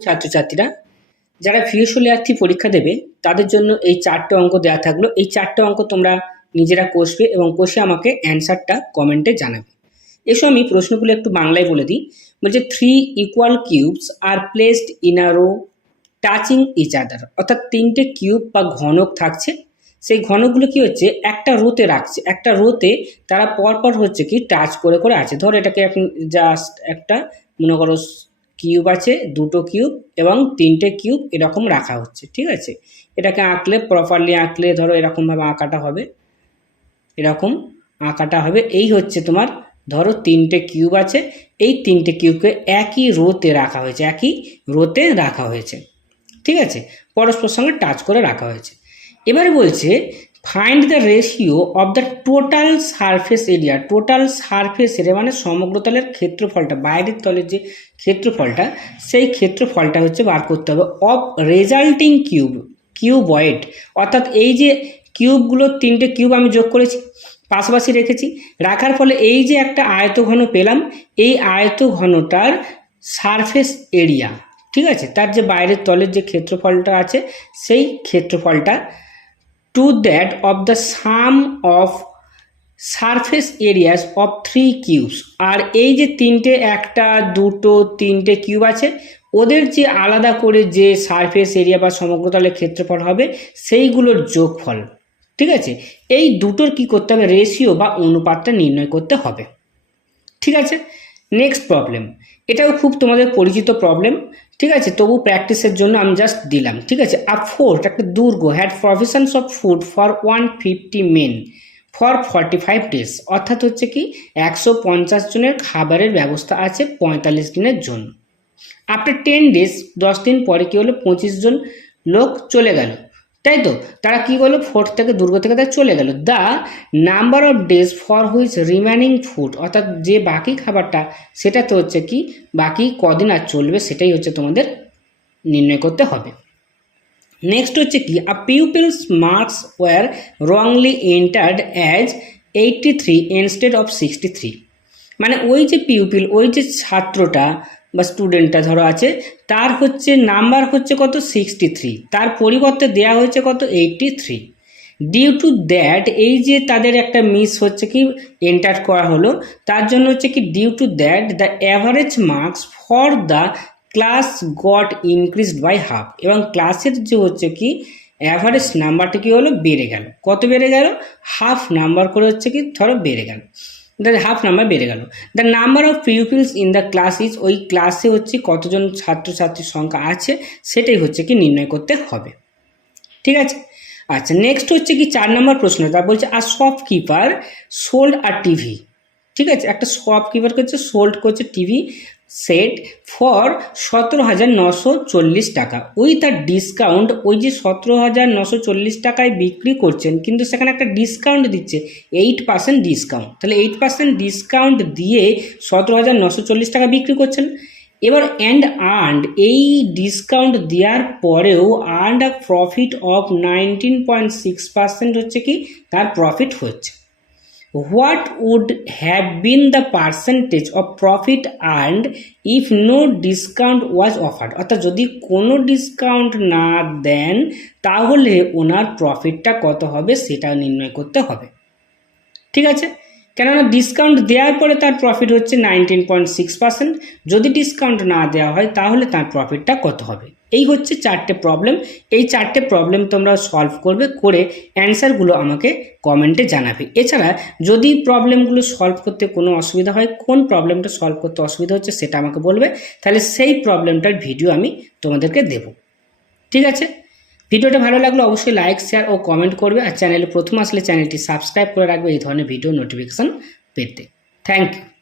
ছাত্রছাত্রীরা যারা ভিএসওলিআরটি পরীক্ষা দেবে তাদের জন্য এই 4টে অঙ্ক দেওয়া থাকলো। এই 4টে অঙ্ক তোমরা নিজেরা কষবে এবং কষে আমাকে অ্যান্সারটা কমেন্টে জানাবে। এসো আমি প্রশ্নগুলো একটু বাংলায় বলে দিই। বলছে 3 equal cubes are placed in a row touching each other, অর্থাৎ 3টে কিউব বা ঘনক থাকছে। সেই ঘনকগুলো কি হচ্ছে একটা রোতে রাখছে, একটা রোতে তারা পরপর হচ্ছে কি টাচ করে করে আছে। ধর এটাকে এখন জাস্ট একটা মনে করো কিউব আছে, দুটো কিউব এবং 3টে কিউব এরকম রাখা হচ্ছে, ঠিক আছে। এটাকে আঁকলে প্রপারলি আঁকলে ধরো এরকমভাবে আঁকাটা হবে, এরকম আঁকাটা হবে। এই হচ্ছে তোমার ধরো 3টে কিউব আছে, এই 3টে কিউবকে একই রোতে রাখা হয়েছে, একই রোতে রাখা হয়েছে, ঠিক আছে, পরস্পর সঙ্গে টাচ করে রাখা হয়েছে। এবারে বলছে find the ratio of the total surface area. Total surface area মানে সমগ্র তলের ক্ষেত্রফলটা, বাইরের তলের যে ক্ষেত্রফলটা সেই ক্ষেত্রফলটা হচ্ছে বার করতে হবে। অফ রেজাল্টিং কিউবয়েড, অর্থাৎ এই যে কিউবগুলো 3টে কিউব আমি যোগ করেছি, পাশাপাশি রেখেছি, রাখার ফলে এই যে একটা আয়তঘন পেলাম, এই আয়তঘনটার সারফেস এরিয়া, ঠিক আছে, তার যে বাইরের তলের যে ক্ষেত্রফলটা আছে সেই ক্ষেত্রফলটা to that of the sum of surface areas of 3 cubes. আর এই যে তিনটে, একটা দুটো 3টে কিউব আছে, ওদের যে আলাদা করে যে সারফেস এরিয়া বা সমগ্র তলের ক্ষেত্রফল হবে সেইগুলোর যোগফল, ঠিক আছে। এই দুটোর কি করতে হবে, রেশিও বা অনুপাতটা নির্ণয় করতে হবে, ঠিক আছে। নেক্সট প্রবলেম, এটাও খুব তোমাদের পরিচিত প্রবলেম, ঠিক আছে, তবু প্র্যাকটিসের জন্য আমি জাস্ট দিলাম, ঠিক আছে। আ ফোর্ট, একটা দুর্গ, had provisions of food for 150 men for 45 days, অর্থাৎ হচ্ছে কি 150 জনের খাবারের ব্যবস্থা আছে 45 দিনের জন্য। আফটার 10 ডেজ, 10 দিন পরে কি হলো, 25 জন লোক চলে গেল, তাই তো। তারা কি করলো, ফোর্ট থেকে, দুর্গ থেকে তারা চলে গেল। The number of days for which remaining food, অর্থাৎ যে বাকি খাবারটা সেটা তো হচ্ছে কি বাকি কদিন আর চলবে সেটাই হচ্ছে তোমাদের নির্ণয় করতে হবে। নেক্সট হচ্ছে কি uh pupils marks were wrongly entered as 83 instead of 63, মানে ওই যে পিউপিল, ওই যে ছাত্রটা বা স্টুডেন্টটা ধরো আছে, তার হচ্ছে নাম্বার হচ্ছে কত 63, তার পরিবর্তে দেয়া হয়েছে কত 83। ডিউ টু দ্যাট, এই যে তাদের একটা মিস হচ্ছে কি এন্টার করা হলো, তার জন্য হচ্ছে কি due to that the average marks for the class got increased by half, এবং ক্লাসের যে হচ্ছে কি অ্যাভারেজ নাম্বারটা কি হলো বেড়ে গেল, কত বেড়ে গেল, হাফ নাম্বার করে হচ্ছে কি ধরো বেড়ে গেল, হাফ নাম্বার বেড়ে গেল। The number of pupils in the class is, ওই ক্লাসে হচ্ছে কতজন ছাত্রছাত্রীর সংখ্যা আছে সেটাই হচ্ছে কি নির্ণয় করতে হবে, ঠিক আছে। আচ্ছা, নেক্সট হচ্ছে কি 4 নম্বর প্রশ্নটা বলছে আর শপকিপার সোল্ড আর টিভি, ঠিক আছে, একটা শপকিপার করছে সোল্ড করছে টিভি সেট ফর 17,940 টাকা উইথ আর ডিসকাউন্ট। ওই যে 17,940 টাকায় বিক্রি করছেন, কিন্তু সেখানে একটা ডিসকাউন্ট দিচ্ছে 8% ডিসকাউন্ট, তাহলে 8% ডিসকাউন্ট দিয়ে 17,940 টাকা বিক্রি করছেন। এবার আর্নড, এই ডিসকাউন্ট দেওয়ার পরেও আর্নড আ প্রফিট অফ 19.6% হচ্ছে কি তার প্রফিট হচ্ছে। What would have been the percentage of profit earned if no discount was offered, অর্থাৎ যদি কোনো ডিসকাউন্ট না দেন তাহলে ওনার প্রফিটটা কত হবে সেটা নির্ণয় করতে হবে, ঠিক আছে। কেননা ডিসকাউন্ট দেওয়ার পরে তার প্রফিট হচ্ছে 19.6%, যদি ডিসকাউন্ট না দেওয়া হয় তাহলে তার প্রফিটটা কত হবে। এই হচ্ছে 4টে প্রবলেম। এই 4টে প্রবলেম তোমরা সলভ করবে, করে অ্যান্সারগুলো আমাকে কমেন্টে জানাবে। এছাড়া যদি প্রবলেমগুলো সলভ করতে কোনো অসুবিধা হয়, কোন প্রবলেমটা সলভ করতে অসুবিধা হচ্ছে সেটা আমাকে বলবে, তাহলে সেই প্রবলেমটার ভিডিও আমি তোমাদেরকে দেব, ঠিক আছে। ভিডিওটা ভালো লাগলে অবশ্যই লাইক, শেয়ার ও কমেন্ট করবে, আর চ্যানেলে প্রথম আসলে চ্যানেলটি সাবস্ক্রাইব করে রাখবে এই ধরনের ভিডিও নোটিফিকেশন পেতে। Thank you.